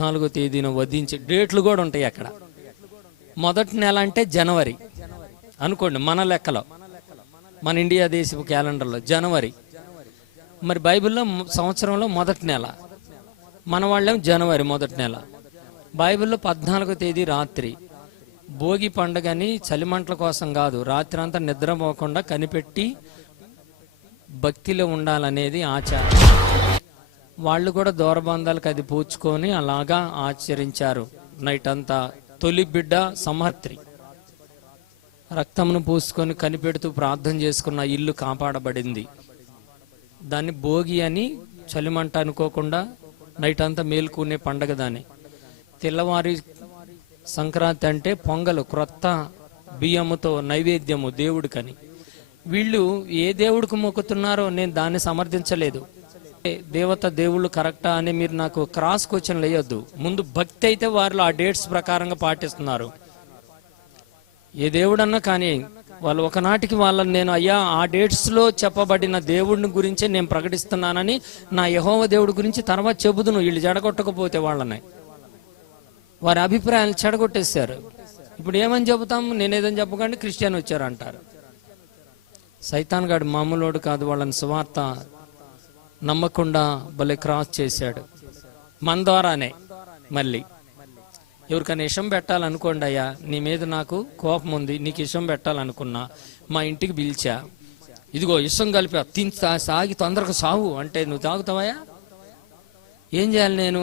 నాలుగో తేదీన వధించే డేట్లు కూడా ఉంటాయి అక్కడ. మొదటి నెల అంటే జనవరి. అనుకోండి మన లెక్కలో మన ఇండియా దేశపు క్యాలెండర్లో జనవరి. మరి బైబిల్లో సంవత్సరంలో మొదటి నెల. మన వాళ్ళేం జనవరి మొదటి నెల. బైబిల్లో పద్నాలుగో తేదీ రాత్రి. భోగి పండుగని చలిమంటల కోసం కాదు రాత్రి అంతా నిద్రపోకుండా కనిపెట్టి భక్తిలో ఉండాలనేది ఆచారం. వాళ్ళు కూడా దూరబంధాలకు అది పూచుకొని అలాగా ఆచరించారు. నైట్ అంతా తొలి బిడ్డ సమహర్త్రి రక్తమును పూసుకొని కనిపెడుతూ ప్రార్థన చేసుకున్న ఇల్లు కాపాడబడింది. దాన్ని భోగి అని చలిమంట అనుకోకుండా నైట్ అంతా మేల్కొనే పండగ దాని తెల్లవారి సంక్రాంతి అంటే పొంగలు క్రొత్త బియ్యముతో నైవేద్యము దేవుడికని. వీళ్ళు ఏ దేవుడికి మొక్కుతున్నారో నేను దాన్ని సమర్థించలేదు. దేవత దేవుళ్ళు కరెక్టా అని మీరు నాకు క్రాస్ క్వశ్చన్ వేయొద్దు. ముందు భక్తి అయితే వారిలో ఆ డేట్స్ ప్రకారంగా పాటిస్తున్నారు. ఏ దేవుడన్నా కానీ వాళ్ళు ఒకనాటికి వాళ్ళని నేను అయ్యా ఆ డేట్స్లో చెప్పబడిన దేవుడిని గురించే నేను ప్రకటిస్తున్నానని నా యహోవ దేవుడి గురించి తర్వాత చెబుదును. వీళ్ళు జడగొట్టకపోతే వాళ్ళని. వారి అభిప్రాయాలు చెడగొట్టేశారు. ఇప్పుడు ఏమని చెబుతాం? నేనేదని చెప్పకండి క్రిస్టియన్ వచ్చారు అంటారు సైతాన్ గాడు మామూలోడు కాదు వాళ్ళని సువార్త నమ్మకుండా భలే క్రాస్ చేశాడు. మన ద్వారానే మళ్ళీ. ఎవరికైనా ఇషం పెట్టాలనుకోండి అయ్యా నీ మీద నాకు కోపం ఉంది నీకు ఇషం పెట్టాలనుకున్నా మా ఇంటికి పిలిచా ఇదిగో ఇషం కలిపా తిని సాగి తొందరగా సావు అంటే నువ్వు తాగుతావయ్యా? ఏం చేయాలి నేను?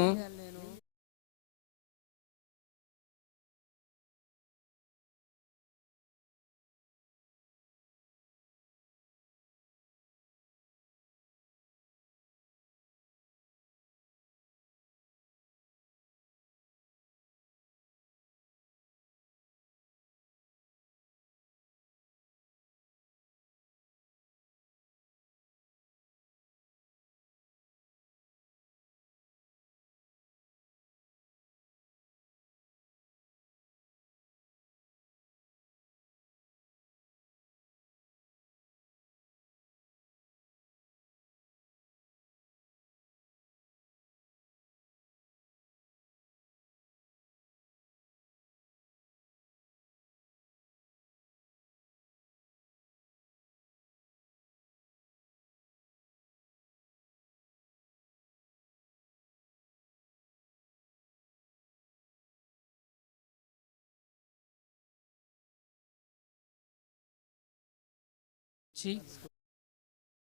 వచ్చి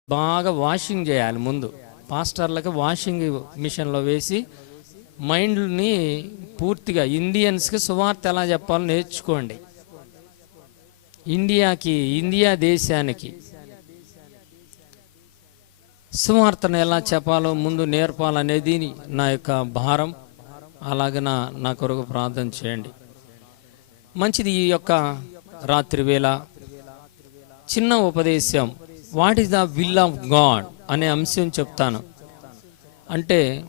బాగా వాషింగ్ చేయాలి ముందు. పాస్టర్లకి వాషింగ్ మిషన్లో వేసి మైండ్ని పూర్తిగా ఇండియన్స్కి సువార్త ఎలా చెప్పాలో నేర్చుకోండి. ఇండియాకి ఇండియా దేశానికి సువార్తను ఎలా చెప్పాలో ముందు నేర్పాలనేది నా యొక్క భారం. అలాగే నా నా కొరకు ప్రార్థన చేయండి. మంచిది ఈ యొక్క రాత్రి వేళ చిన్న ఉపదేశం. What is the will of God అనే అంశం చెప్తాను. అంటే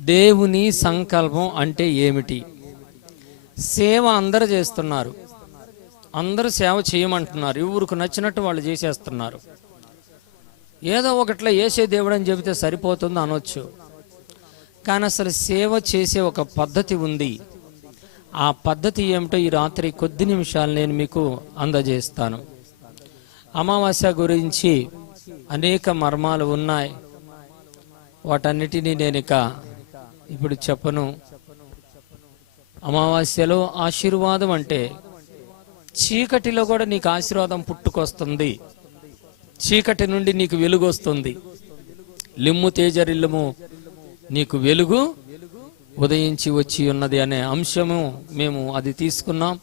దేవుని సంకల్పం అంటే ఏమిటి? సేవ అందరు చేస్తున్నారు. అందరూ సేవ చేయమంటున్నారు. ఎవరికి నచ్చినట్టు వాళ్ళు చేసేస్తున్నారు. ఏదో ఒకట్లో ఏసే దేవుడు అని చెబితే సరిపోతుంది అనొచ్చు. కానీ అసలు సేవ చేసే ఒక పద్ధతి ఉంది. ఆ పద్ధతి ఏమిటో ఈ రాత్రి కొద్ది నిమిషాలు నేను మీకు అందజేస్తాను. అమావాస్య గురించి అనేక మర్మాలు ఉన్నాయి. వాటన్నిటినీ నేను ఇక ఇప్పుడు చెప్పను. అమావాస్యలో ఆశీర్వాదం అంటే చీకటిలో కూడా నీకు ఆశీర్వాదం పుట్టుకొస్తుంది. చీకటి నుండి నీకు వెలుగు వస్తుంది లిమ్ము తేజరిల్లుము నీకు వెలుగు ఉదయించి వచ్చి ఉన్నది అనే అంశము మేము అది తీసుకున్నాం.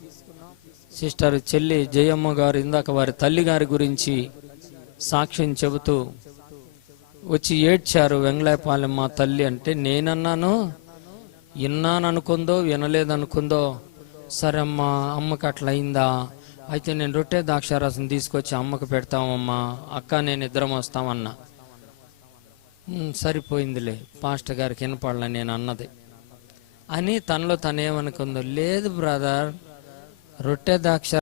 సిస్టర్ చెల్లి జయమ్మ గారు ఇందాక వారి తల్లి గారి గురించి సాక్ష్యం చెబుతూ వచ్చి ఏడ్చారు వెంగళపాలెం మా తల్లి అంటే నేనన్నాను విన్నాను అనుకుందో వినలేదనుకుందో సరే అమ్మా అమ్మకి అట్లా అయిందా అయితే నేను రొట్టె ద్రాక్షారసం తీసుకొచ్చి అమ్మకు పెడతామమ్మా అక్క నేను ఇద్దరం వస్తామన్నా. సరిపోయిందిలే పాస్టర్ గారికి వినపడలే నేను అన్నది అని తనలో తనేమనుకుందో లేదు బ్రదర్ రొట్టె ద్రాక్ష